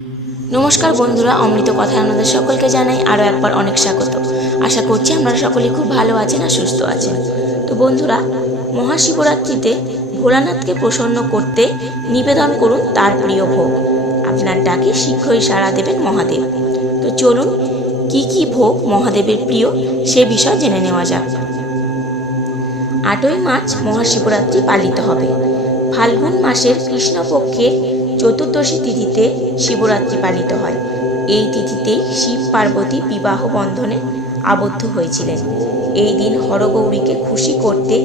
নমস্কার বন্ধুরা, অমৃত কথা আপনাদের সকলকে জানাই আরও একবার অনেক স্বাগত। আশা করছি আপনারা সকলেই খুব ভালো আছেন আর সুস্থ আছেন। তো বন্ধুরা, মহাশিবরাত্রিতে ভোলানাথকে প্রসন্ন করতে নিবেদন করুন তার প্রিয় ভোগ। আপনার ডাকে শীঘ্রই সাড়া দেবেন মহাদেব। তো চলুন, কি কি ভোগ মহাদেবের প্রিয় সে বিষয় জেনে নেওয়া যাক। আটই মার্চ মহাশিবরাত্রি পালিত হবে। ফাল্গুন মাসের কৃষ্ণপক্ষের চতুর্দশী তিথিতে শিবরাত্রি পালিত হয়। এই তিথিতেই শিব পার্বতী বিবাহ বন্ধনে আবদ্ধ হয়েছিলেন। এই দিন হরগৌরীকে খুশি করতে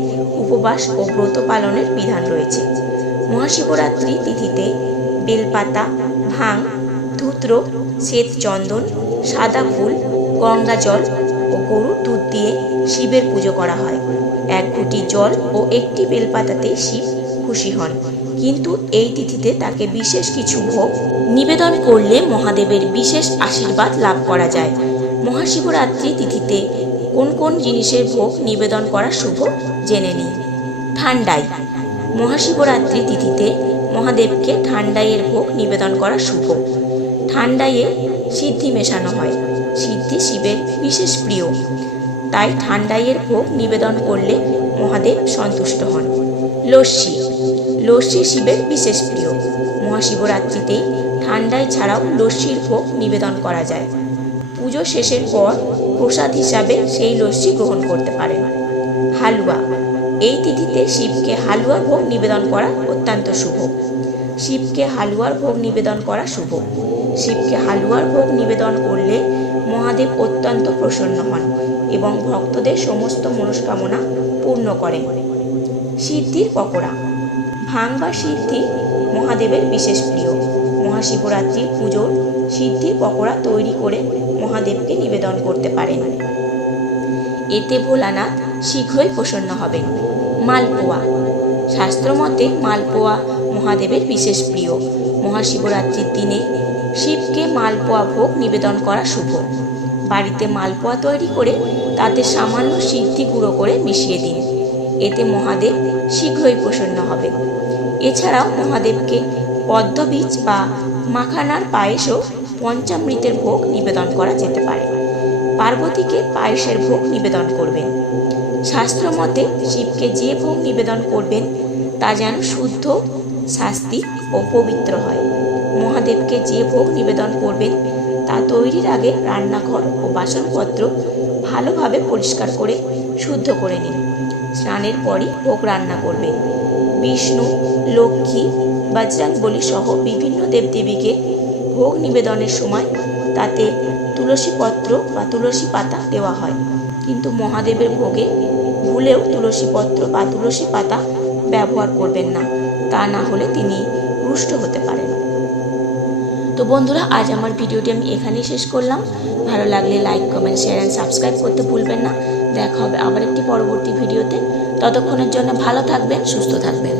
উপবাস ও ব্রত পালনের বিধান রয়েছে। মহাশিবরাত্রি তিথিতে বেলপাতা, ভাং, ধূত্র শ্বেত চন্দন সাদা ফুল, গঙ্গা জল ও গরুর দুধ দিয়ে শিবের পুজো করা হয়। এক ঘুঁটি জল ও একটি বেলপাতাতে শিব খুশি হন। কিন্তু এই তিথিতে তাকে বিশেষ কিছু ভোগ নিবেদন করলে মহাদেবের বিশেষ আশীর্বাদ লাভ করা যায়। মহাশিবরাত্রি তিথিতে কোন কোন জিনিসের ভোগ নিবেদন করা শুভ জেনে নিই ঠান্ডাই মহাশিবরাত্রি তিথিতে মহাদেবকে ঠান্ডাইয়ের ভোগ নিবেদন করা শুভ। ঠান্ডাইয়ে সিদ্ধি মেশানো হয়। সিদ্ধি শিবের বিশেষ প্রিয়। তাই ঠান্ডাইয়ের ভোগ নিবেদন করলে মহাদেব সন্তুষ্ট হন। লস্যি। লস্যি শিবের বিশেষ প্রিয়। মহাশিবরাত্রিতেই ঠান্ডায় ছাড়াও লস্যির ভোগ নিবেদন করা যায়। পুজো শেষের পর প্রসাদ হিসাবে সেই লস্যি গ্রহণ করতে পারেন। হালুয়া। এই তিথিতে শিবকে হালুয়ার ভোগ নিবেদন করা অত্যন্ত শুভ। শিবকে হালুয়ার ভোগ নিবেদন করা শুভ। শিবকে হালুয়ার ভোগ নিবেদন করলে মহাদেব অত্যন্ত প্রসন্ন হন এবং ভক্তদের সমস্ত মনস্কামনা পূর্ণ করেন। সিদ্ধির পকোড়া। ভাং বা সিদ্ধি মহাদেবের বিশেষ প্রিয়। মহাশিবরাত্রির পুজোর সিদ্ধির পকোড়া তৈরি করে মহাদেবকে নিবেদন করতে পারেন। এতে ভোলানাথ শীঘ্রই প্রসন্ন হবেন। মালপোয়া। শাস্ত্রমতে মালপোয়া মহাদেবের বিশেষ প্রিয়। মহাশিবরাত্রির দিনে শিবকে মালপোয়া ভোগ নিবেদন করা শুভ। বাড়িতে মালপোয়া তৈরি করে তাতে সামান্য সিদ্ধি গুঁড়ো করে মিশিয়ে দিন। এতে মহাদেব শীঘ্রই প্রসন্ন হবে এছাড়াও মহাদেবকে পদ্মবীজ বা মাখানার পায়েসও পঞ্চামৃতের ভোগ নিবেদন করা যেতে পারে। পার্বতীকে পায়েসের ভোগ নিবেদন করবেন। শাস্ত্রমতে শিবকে যে ভোগ নিবেদন করবেন, তা যেন শুদ্ধ, শাস্তি ও পবিত্র হয়। মহাদেবকে যে ভোগ নিবেদন করবেন, তা তৈরির আগে রান্নাঘর ও বাসনপত্র ভালোভাবে পরিষ্কার করে, শুদ্ধ করে নিন। স্নানের পরই ভোগ রান্না করবেন। বিষ্ণু, লক্ষ্মী বজরাঙ্গবলী সহ বিভিন্ন দেবদেবীকে ভোগ নিবেদনের সময় তাতে তুলসী পত্র বা তুলসী পাতা দেওয়া হয়। কিন্তু মহাদেবের ভোগে ভুলেও তুলসী পত্র বা তুলসী পাতা ব্যবহার করবেন না। তা না হলে তিনি রুষ্ট হতে পারেন। তো বন্ধুরা, আজ আমার ভিডিওটি আমি এখানেই শেষ করলাম। ভালো লাগলে like comment share and subscribe করতে ভুলবেন না। দেখা হবে আবার একটি পরবর্তী ভিডিওতে। ততক্ষণের জন্য ভালো থাকবেন, সুস্থ থাকবেন।